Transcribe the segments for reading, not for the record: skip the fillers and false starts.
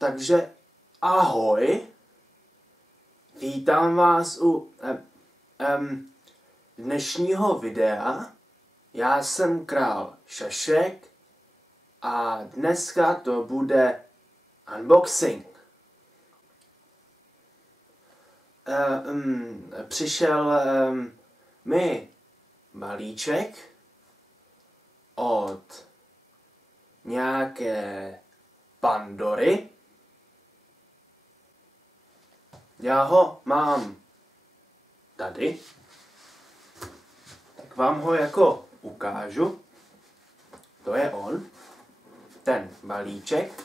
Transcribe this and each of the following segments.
Takže ahoj, vítám vás u dnešního videa. Já jsem král Šašek a dneska to bude unboxing. Přišel mi balíček od nějaké Pandory. Já ho mám tady, tak vám ho jako ukážu. To je on, ten balíček.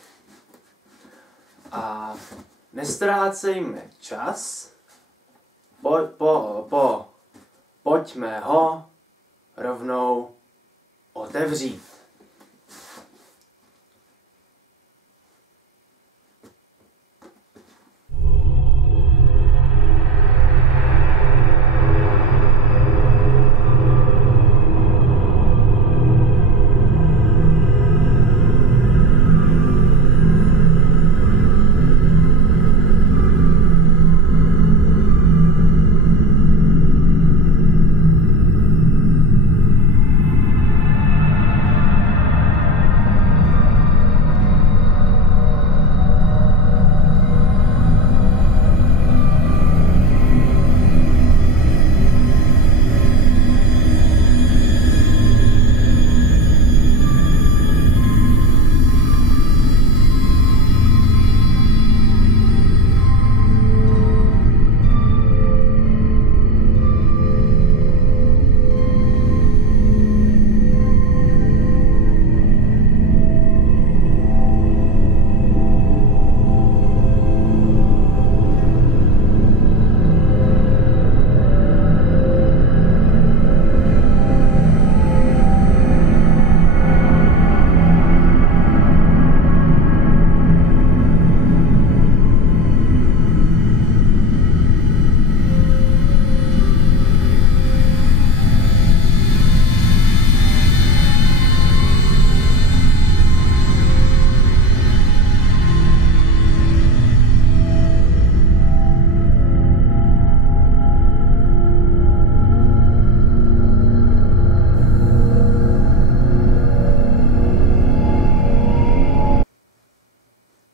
A nestrácejme čas, pojďme ho rovnou otevřít.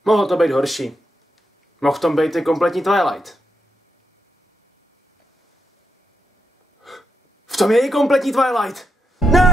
Mohlo to být horší. Mohl v tom být i kompletní Twilight. V tom je i kompletní Twilight! Ne!